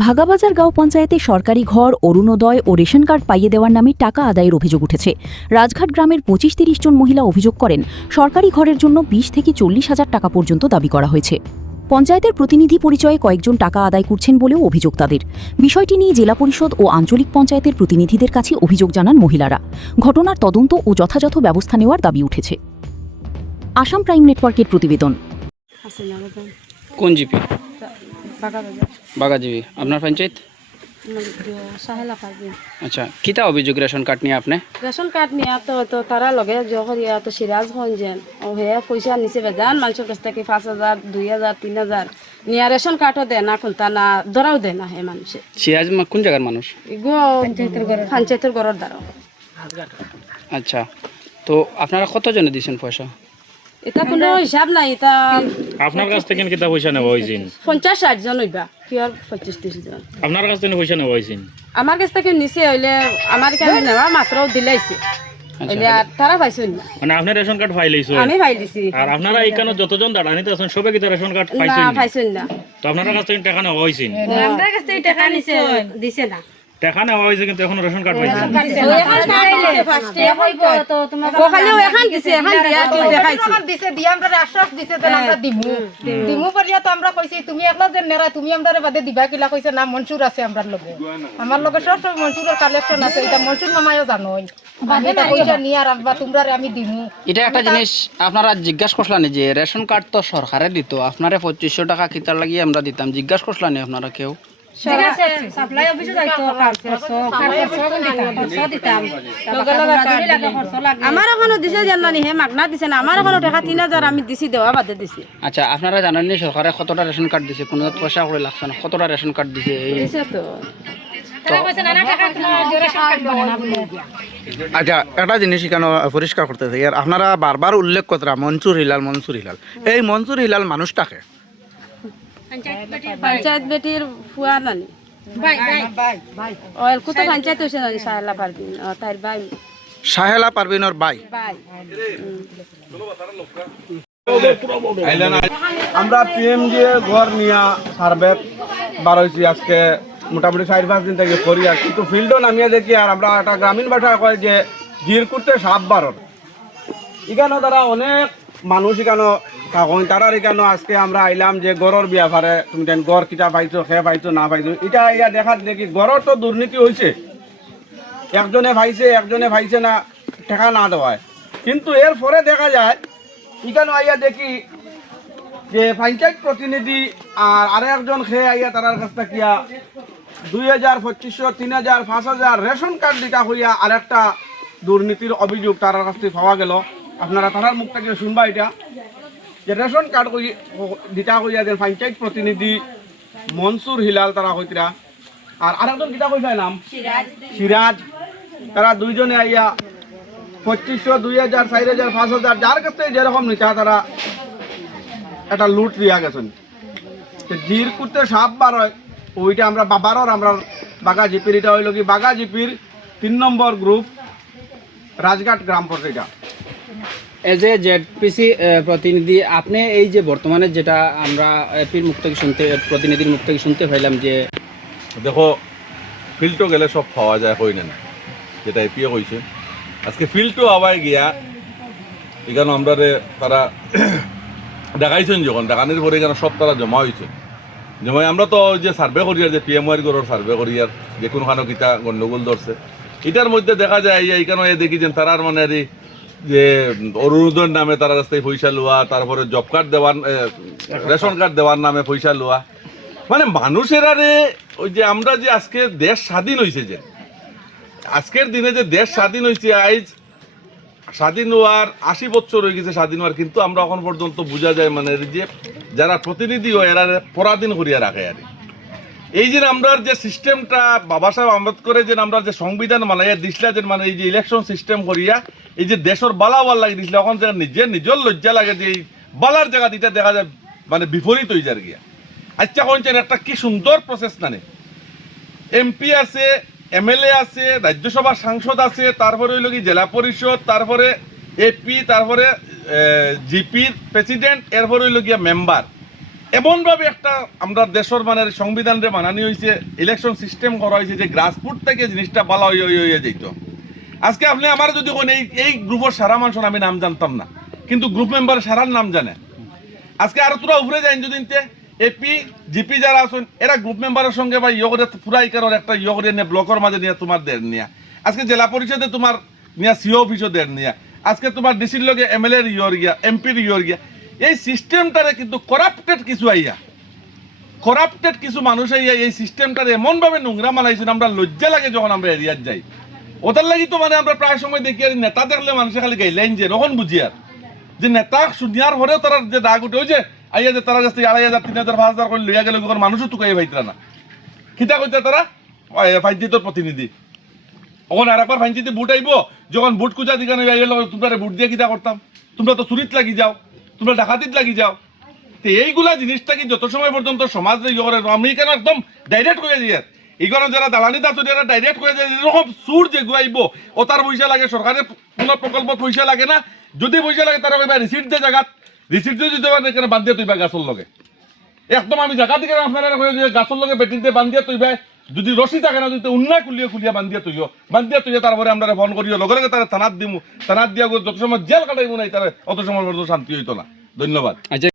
ভাগাবাজার গাঁও পঞ্চায়েতে সরকারি ঘর, অরুণোদয় ও রেশন কার্ড পাইয়ে দেওয়ার নামে টাকা আদায়ের অভিযোগ উঠেছে। রাজঘাট গ্রামের ২৫-৩০ জন মহিলা অভিযোগ করেন, সরকারি ঘরের জন্য ২০ থেকে ৪০ হাজার টাকা পর্যন্ত দাবি করা হয়েছে। পঞ্চায়েতের প্রতিনিধি পরিচয়ে কয়েকজন টাকা আদায় করছেন বলেও অভিযোগ তাদের। বিষয়টি নিয়ে জেলা পরিষদ ও আঞ্চলিক পঞ্চায়েতের প্রতিনিধিদের কাছে অভিযোগ জানান মহিলারা। ঘটনার তদন্ত ও যথাযথ ব্যবস্থা নেওয়ার দাবি উঠেছে। আসাম প্রাইম নেটওয়ার্কের প্রতিবেদন। কোন জিপি? বাগাজিবি। আপনার পঞ্চায়েত? সাহেলা পারবিন। আচ্ছা, কিতা অভিযোগ রেশন কার্ড নিয়ে আপনি? রেশন কার্ড নিয়ে তো তারা লগে জহরিয়া তো সিরাজগঞ্জ যেন ও হে পয়সা নিচে বেজান মানুষের কাছ থেকে ৫,০০০, ২,০০০, ৩,০০০ নিয়ে রেশন কার্ডও দেয় না, খুলতা না, ধরাও দেয় না হে মানুষে। সিরাজ কোন জায়গার মানুষ? পঞ্চায়েতের গড়ের দ্বারা। আচ্ছা, তো আপনারা কতজনে দিয়েছেন পয়সা? এটা কোনো হিসাব নাই। এটা আপনার কাছ থেকে কিতা পয়সা নেওয়া হয়েছে? ৫০-৬০ জন হইবা, কি আর ২৫-৩০ জন। আপনার কাছ থেকে পয়সা নেওয়া হয়েছে? আমার কাছ থেকে নিচে হইলে আমার এখানে নেওয়া মাত্র দিলাইছে, হইলে আর তারা পাইছেন না। মানে আপনি রেশন কার্ড ফাইলাইছো? আমি ফাইল দিছি। আর আপনারা এখানে যতজন দাঁড়ানিতে আছেন সবে কি রেশন কার্ড না, পাইছেন? পাইছেন না। তো আপনার কাছ থেকে টাকা নেওয়া হয়েছে? আমার কাছ থেকে টাকা নিছে, দিছে না। টাকা নেওয়া হয়েছে কিন্তু এখন রেশন কার্ড পাইছেন? তুমি একলা যে নেরা তুমি আমরা বাদে দিবা কিলা কইছে না মনসুর আছে আমরার লগে, আমার লগে সব মনসুরের কালেকশন আছে। এটা মনসুর মামায়ও জানোই বাদে না কইছে নিয়ে আর আব্বা তোমরা আমি দিমু। এটা একটা জিনিস আপনারা জিজ্ঞাসা করলেন যে রেশন কার্ড তো সরকারে দিত, আপনারে ২৫০০ টাকা কিতার লাগিয়ে আমরা দিতাম, জিজ্ঞাসা করলেন আপনারা কেউ? আমার এখনো দিছে জানি হে মাগনা দিছে না, আমার এখনো টাকা ৩,০০০ আমি দিছি, দেওয়া বাদে দিছি। আচ্ছা, আপনারা জানেন নি সরকারে কতটা রেশন কার্ড দিছে? কোনো পয়সা করে লাগছে না, কতটা রেশন কার্ড দিছে? দিছে তো। আচ্ছা, একটা জিনিস এখানে পরিষ্কার করতে চাই, আর আপনারা বারবার উল্লেখ করা মনসুর হিলাল। এই মনসুর হিলাল মানুষটাকে পঞ্চায়েত বেটির ফুয়া নানি অয়েল কত পঞ্চায়েত হয়েছে নানি সাহেলা পারবিন, তার ভাই সাহেলা পারভিনের ভাই। আমরা পিএমজি ঘর নিয়ে সার্ভে বার হয়েছি আজকে মোটামুটি ৪-৫ দিন থেকে করি, আর কিন্তু ফিল্ডও নামিয়ে দেখি। আর আমরা একটা গ্রামীণ ভাষায় কয় যে জির করতে সাপ বারণ। এখানে তারা অনেক মানুষ এখানে থাকুন, তারার এখানে আজকে আমরা আইলাম যে গড়ের ব্যাপারে তুমি গড় কিটা পাইছো, খেয়ে পাইছো না পাইছো, এটা দেখার দেখি গড়ের তো দুর্নীতি হয়েছে। একজনে ভাইছে না টাকা না দেওয়ায়, কিন্তু এরপরে দেখা যায় এখানে আইয়া দেখি যে পঞ্চায়েত প্রতিনিধি আর আরেকজন খেয়ে আইয়া তার কাছ থেকে ২,০০০, ২৫০০, ৩,০০০, ৫,০০০ রেশন কার্ড দিটা হইয়া আরেকটা দুর্নীতির অভিযোগ তার কাছ থেকে পাওয়া গেল। আপনারা তার মুখ থেকে শুনবা এটা যে রেশন কার্ড দিটা হইয়া যে পঞ্চায়েত প্রতিনিধি মনসুর হিলাল তারা হইতরা, আর আরেকজন কিতা কইবা নাম সিরাজ, তারা দুইজনে আইয়া ২৫০০, ২,০০০, ৪,০০০, ৫,০০০ যার কাছ থেকে যেরকম নিতা তারা একটা লুট দিয়া গেছেন। জির করতে সাপ বার হয়, ওইটা আমরা বাবারর আমরা বাগা জিপির, এটা হইল কি বাগা জিপির ৩ নম্বর গ্রুপ রাজঘাট গ্রাম পঞ্চায়েত। এজ এ জেডপিসি প্রতিনিধি, আপনি এই যে বর্তমানে যেটা আমরা এপির মুখ থেকে প্রতিনিধির মুখ থেকে শুনতে পাইলাম যে দেখো ফিল্ডও গেলে সব পাওয়া যায়, হই না যেটা এপিও কইছে। আজকে ফিল্ডও আবার গিয়া এখানে আমরা তারা দেখাইছেন, যখন দেখানোর পরে এখানে সব তারা জমা হয়েছে। যেমন আমরা তো যে সার্ভে করি, আর যে পিএমওয়ার গড়ের সার্ভে করি, আর যে কোনোখানে কিতা গণ্ডগোল ধরছে, এটার মধ্যে দেখা যায় এইখানে দেখি যে তারার মানে যে অরুণোদয়ের নামে তারা রাস্তায় পয়সা লওয়া, তারপরে জব কার্ড দেওয়ার, রেশন কার্ড দেওয়ার নামে পয়সা লওয়া। মানে মানুষের আরে ওই যে আমরা যে আজকে দেশ স্বাধীন হয়েছে, যে আজকের দিনে যে দেশ স্বাধীন হয়েছে, আজ স্বাধীন হওয়ার ৮০ বছর হয়ে গেছে স্বাধীন হওয়ার, কিন্তু আমরা এখন পর্যন্ত বোঝা যায় মানে যে যারা প্রতিনিধি হয় এরা পরাধীন করিয়া রাখে। আর এই যে আমরা যে সিস্টেমটা বাবা সাহেব আম্বেদকরের যে আমরা যে সংবিধান মানাইয়া দিছিলা, যে মানে এই যে ইলেকশন সিস্টেম করিয়া এই যে দেশের বালাওয়াল লাগিয়ে দিছিল, এখন যে নিজের লজ্জা লাগে যে এই বালার জায়গা দিটা দেখা যায় মানে বিপরীত হয়ে যায় গিয়া। আচ্ছা কোনছেন একটা কি সুন্দর প্রসেস, না এমপি আছে, এমএলএ আছে, রাজ্যসভার সাংসদ আছে, তারপরে হইল কি জেলা পরিষদ, তারপরে এপি, তারপরে জিপির প্রেসিডেন্ট, এরপরে হইল গিয়া মেম্বার। এমনভাবে একটা আমরা দেশের মানে সংবিধানরে বানানি হয়েছে, ইলেকশন সিস্টেম করা হয়েছে যে গ্রাসরুট থেকে জিনিসটা ভালো হয়ে যেত। আজকে আপনি আমার যদি কোন এই গ্রুপের সারা মানুষ আমি নাম জানতাম না, কিন্তু গ্রুপ মেম্বার সারার নাম জানে। আজকে আরো তোরা উপরে যাই যদি এপি জিপি যারা আছেন এরা গ্রুপ মেম্বারের সঙ্গে বা ইয়ে পুরা ইকানোর একটা ইয়ে করে নিয়ে ব্লকের মাঝে নিয়ে তোমার দেড় নিয়ে, আজকে জেলা পরিষদে তোমার নিয়ে সিও অফিসও দেড় নিয়ে, আজকে তোমার ডিসির লগে এমএলএ ইয়র গিয়া, এমপির ইয়র গিয়া। এই সিস্টেমটারে কিন্তু করাপ্টেড কিছু মানুষ আইয়া এই সিস্টেমটারে এমনভাবে নোংরা মানাইছেন, আমরা লজ্জা লাগে যখন আমরা এরিয়াত যাই। ওটার লাগি তো মানে আমরা প্রায় সময় দেখি আর নেতা দেখলে মানুষে খালি গাইলাইন যে রকম বুঝি আর যে নেতা শুনিয়ার পরেও তারা যে রাগ উঠে ওই যে আইয়া যে তারা কাছ থেকে 2,500, 3,000, 5,000 করে লইয়া গেলে মানুষও টুকাই ভাইতরা না। খিতা কইতে তারা ফাইনচিতর প্রতিনিধি ওখানে আর একবার ফাইনচিতে বুট আইব, যখন বুট কুচা দিকে তোমরা বুট দিয়ে কিতা করতাম, তোমরা তো চুরিত লাগি যাও, তোমরা ডাকাতিত লাগি যাও। তো এইগুলা জিনিসটা কি যত সময় পর্যন্ত সমাজ ইয়ে করে আমি কেন একদম ডাইরেক্ট করে দিই আর এইখানে যারা দালানিতে আছে এরা ডাইরেক্ট করে যায় এরকম সুর যে গুয়াইব ও তার পয়সা লাগে, সরকারের কোনো প্রকল্প পয়সা লাগে না, যদি পয়সা লাগে তারা কইবা রিসিপ্ট দিয়ে জায়গাত রিসিপ্ট দিয়ে দিতে পারে কেন বান্ধিয়া তুইবা গাছের লগে একদম আমি জায়গা থেকে আপনারা গাছের লগে বেটিতে বান্ধিয়া তুইবা, যদি রশি থাকে না যদি উন্না খুলিয়া বান্ধিয়া তুইয়া তারপরে আমরা ফোন করিও লগে লগে তারা থানাত দিমু, থানাত দিয়া যত সময় জেল কাটাইবো নাই তারা অত সময় পর্যন্ত শান্তি হইতো না। ধন্যবাদ। আচ্ছা